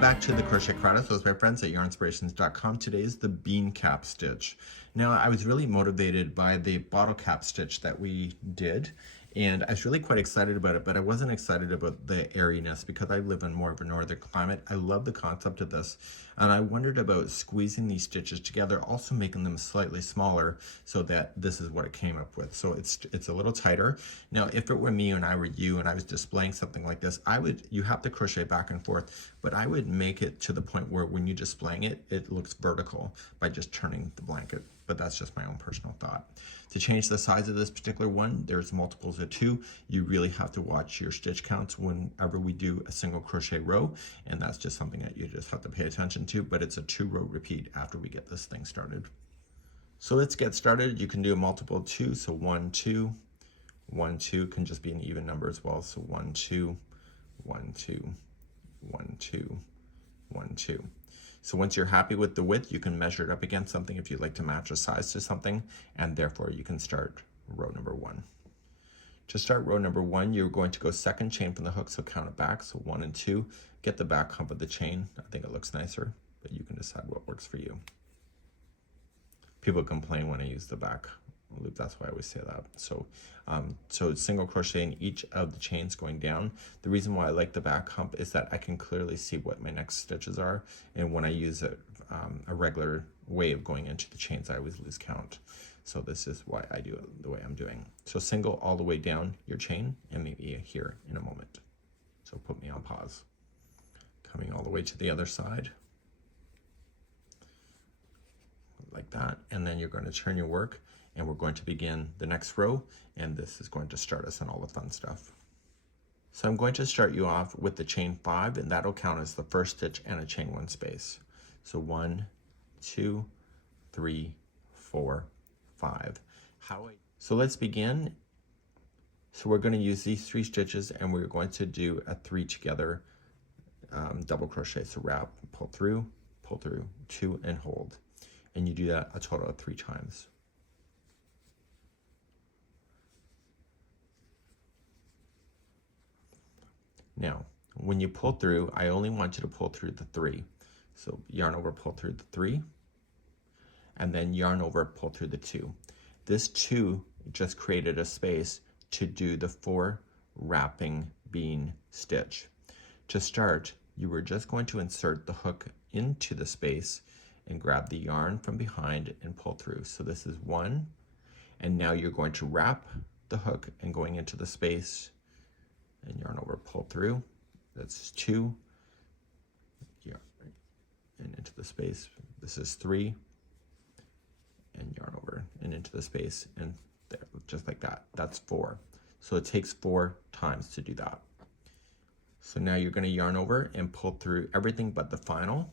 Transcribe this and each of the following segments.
Welcome back to the Crochet Crowd with my friends at yarnspirations.com. Today is the bean cap stitch. Now, I was really motivated by the bottle cap stitch that we did, and I was really quite excited about it, but I wasn't excited about the airiness because I live in more of a northern climate. I love the concept of this, and I wondered about squeezing these stitches together, also making them slightly smaller so that this is what it came up with. So it's a little tighter. Now, if it were me and I were you and I was displaying something like this, you have to crochet back and forth, but I would make it to the point where when you're displaying it, it looks vertical by just turning the blanket. But that's just my own personal thought. To change the size of this particular one, there's multiples of 2. You really have to watch your stitch counts whenever we do a single crochet row, and that's just something that you just have to pay attention to, but it's a 2-row repeat after we get this thing started. So let's get started. You can do a multiple of 2, so 1, 2, 1, 2 can just be an even number as well, so 1, 2, 1, 2, 1, 2, 1, 2. So once you're happy with the width, you can measure it up against something if you'd like to match a size to something, and therefore you can start row number 1. To start row number 1, you're going to go second chain from the hook, so count it back, so 1 and 2. Get the back hump of the chain. I think it looks nicer, but you can decide what works for you. People complain when I use the back loop, that's why I always say that. So single crochet in each of the chains going down. The reason why I like the back hump is that I can clearly see what my next stitches are, and when I use a regular way of going into the chains, I always lose count. So this is why I do it the way I'm doing. So single all the way down your chain, and maybe here in a moment. So put me on pause. Coming all the way to the other side, like that, and then you're going to turn your work, and we're going to begin the next row, and this is going to start us on all the fun stuff. So I'm going to start you off with the chain 5, and that'll count as the first stitch and a chain 1 space. So 1, 2, 3, 4, 5. So let's begin. So we're going to use these 3 stitches, and we're going to do a 3 together double crochet. So wrap, pull through, 2, and hold. And you do that a total of 3 times. Now, when you pull through, I only want you to pull through the 3. So yarn over, pull through the 3, and then yarn over, pull through the 2. This 2 just created a space to do the 4 wrapping bean stitch. To start, you were just going to insert the hook into the space and grab the yarn from behind and pull through. So this is 1, and now you're going to wrap the hook and going into the space and yarn over, pull through. That's 2, yarn and into the space. This is 3, and yarn over and into the space, and there, just like that. That's 4. So it takes 4 times to do that. So now you're going to yarn over and pull through everything but the final.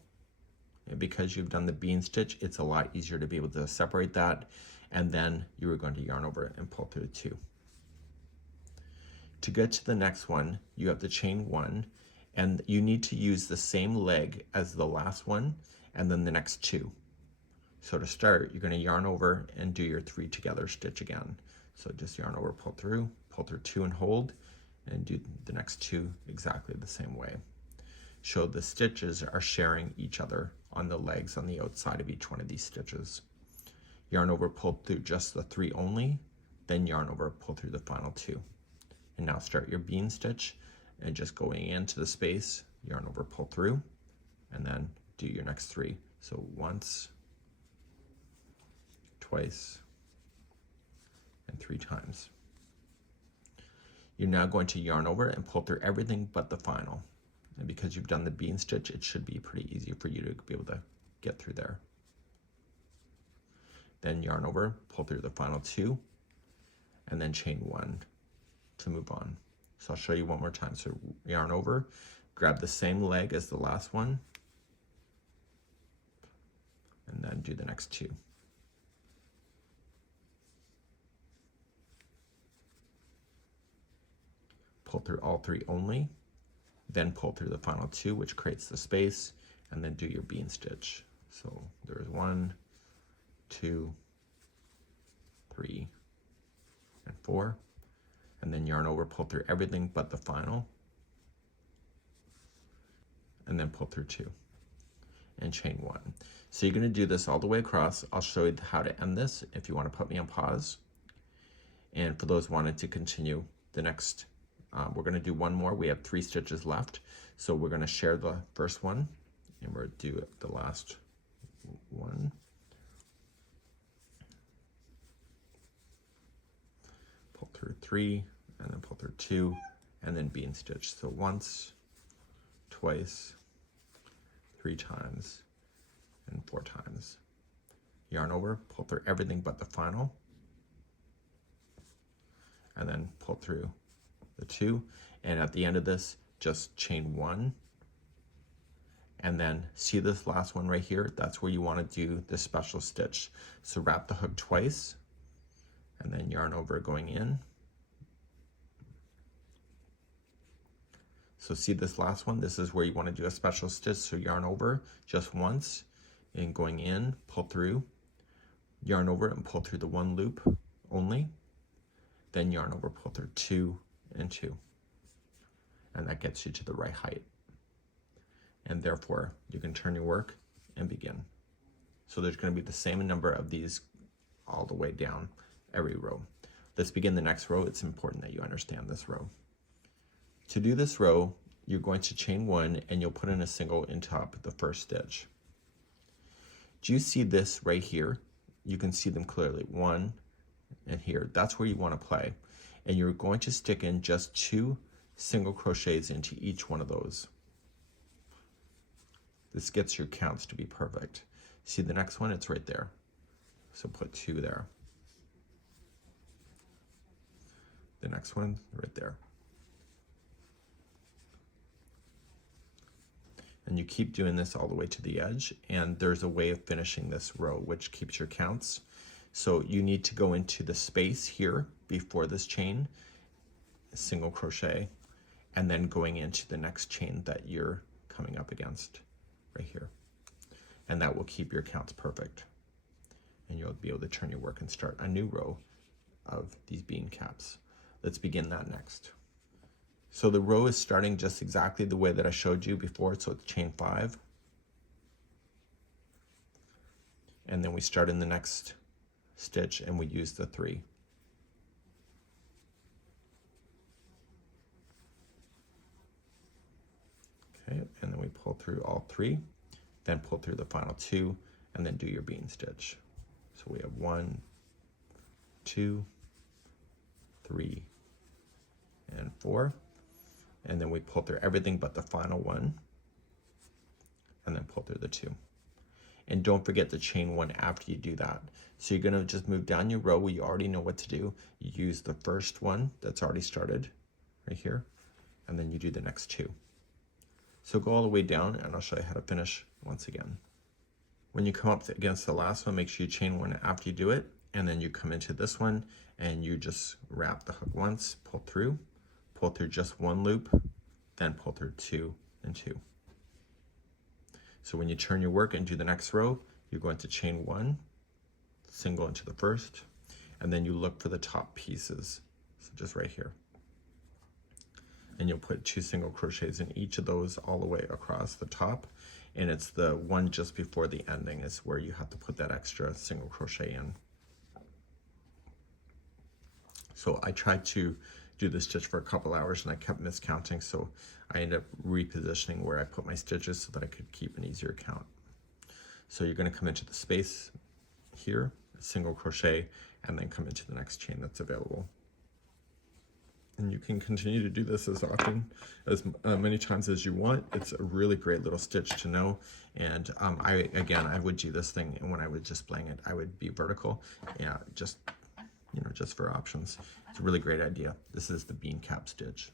And because you've done the bean stitch, it's a lot easier to be able to separate that. And then you are going to yarn over and pull through 2. To get to the next one, you have to chain 1, and you need to use the same leg as the last one, and then the next 2. So to start, you're going to yarn over and do your 3 together stitch again. So just yarn over, pull through 2 and hold, and do the next 2 exactly the same way. So the stitches are sharing each other on the legs on the outside of each one of these stitches. Yarn over, pull through just the 3 only, then yarn over, pull through the final 2. And now start your bean stitch, and just going into the space, yarn over, pull through, and then do your next 3. So once, twice, and 3 times. You're now going to yarn over and pull through everything but the final. And because you've done the bean stitch, it should be pretty easy for you to be able to get through there. Then yarn over, pull through the final 2, and then chain 1 to move on. So I'll show you one more time. So yarn over, grab the same leg as the last one, and then do the next 2. Pull through all 3 only, then pull through the final 2, which creates the space, and then do your bean stitch. So there's 1, 2, 3, and 4. And then yarn over, pull through everything but the final, and and then pull through 2 and chain 1. So you're going to do this all the way across. I'll show you how to end this if you want to put me on pause. And for those wanting to continue the next, we're going to do one more. We have 3 stitches left. So we're going to share the first one, and we'll do the last one. Pull through 3, and then pull through 2, and then bean stitch. So once, twice, 3 times, and 4 times. Yarn over, pull through everything but the final, and then pull through the 2, and at the end of this, just chain 1, and then see this last one right here? That's where you want to do the special stitch. So wrap the hook twice, and then yarn over going in. So see this last one? This is where you want to do a special stitch. So yarn over just once, and going in, pull through, yarn over and pull through the 1 loop only, then yarn over, pull through 2 and 2, and that gets you to the right height. And therefore you can turn your work and begin. So there's going to be the same number of these all the way down every row. Let's begin the next row. It's important that you understand this row. To do this row, you're going to chain 1 and you'll put in a single in top of the first stitch. Do you see this right here? You can see them clearly, 1 and here. That's where you want to play. And you're going to stick in just 2 single crochets into each one of those. This gets your counts to be perfect. See the next one? It's right there. So put 2 there. The next one right there. And you keep doing this all the way to the edge, and there's a way of finishing this row which keeps your counts. So you need to go into the space here before this chain, single crochet, and then going into the next chain that you're coming up against right here. And that will keep your counts perfect. And you'll be able to turn your work and start a new row of these bean caps. Let's begin that next. So the row is starting just exactly the way that I showed you before. So it's chain 5. And then we start in the next stitch and we use the 3. Okay, and then we pull through all 3, then pull through the final 2, and then do your bean stitch. So we have 1, 2, 3, and 4. And then we pull through everything but the final one, and then pull through the 2. And don't forget to chain 1 after you do that. So you're gonna just move down your row where you already know what to do. You use the first one that's already started right here, and then you do the next 2. So go all the way down, and I'll show you how to finish once again. When you come up against the last one, make sure you chain 1 after you do it, and then you come into this one, and you just wrap the hook once, pull through just 1 loop, then pull through 2 and 2. So when you turn your work and do the next row, you're going to chain 1, single into the first, and then you look for the top pieces. So just right here. And you'll put 2 single crochets in each of those all the way across the top. And it's the one just before the ending is where you have to put that extra single crochet in. So I tried to do this stitch for a couple hours and I kept miscounting, so I ended up repositioning where I put my stitches so that I could keep an easier count. So you're going to come into the space here, single crochet, and then come into the next chain that's available. And you can continue to do this as often, as many times as you want. It's a really great little stitch to know. And I would do this thing, and when I was displaying it, I would be vertical, just for options. It's a really great idea. This is the bean cap stitch.